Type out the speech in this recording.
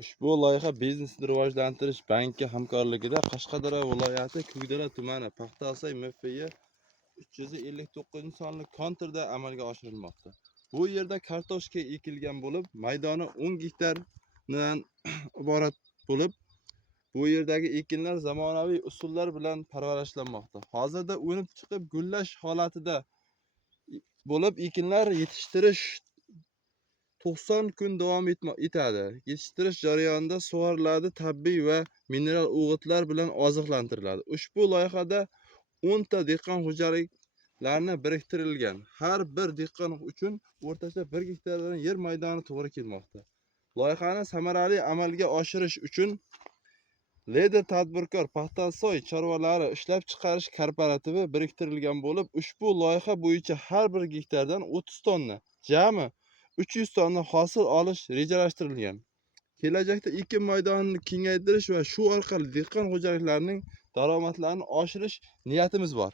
Ushbu loyiha Biznesni rivojlantirish banki hamkorligida Qashqadaryo viloyati Ko'kdala tumani Paxtasoy MFI 359 sonli konturda amalga oshirilmoqda. Bu yerda kartoshka ekilgan bo'lib, maydoni 10 gektardan iborat bo'lib, bu yerdagi ekinlar zamonaviy usullar bilan parvarishlanmoqda. Hozirda o'nib chiqib, gullash holatida bo'lib, ekinlar yetishtirish 90 kun davom etadi. Yetishtirish jarayonida sug'oriladi, tabiiy va mineral o'g'itlar bilan oziqlantiriladi. Ushbu loyihada 10 ta dehqon xo'jaliklarni biriktirilgan. Har bir dehqon uchun o'rtacha 1 gektardan yer maydoni to'g'ri kelmoqda. Loyihani samarali amalga oshirish uchun lider tadbirkor Paxtasoy chorvalari ishlab chiqarish kooperativi biriktirilgan bo'lib, ushbu loyiha bo'yicha har bir gektardan 30 tonna, jami 300 tonna hosil olish rejalashtirilgan. Kelajakda ekin maydonini kengaytirish va shu orqali dehqon xo'jaliklarining daromadlarini oshirish niyatimiz bor.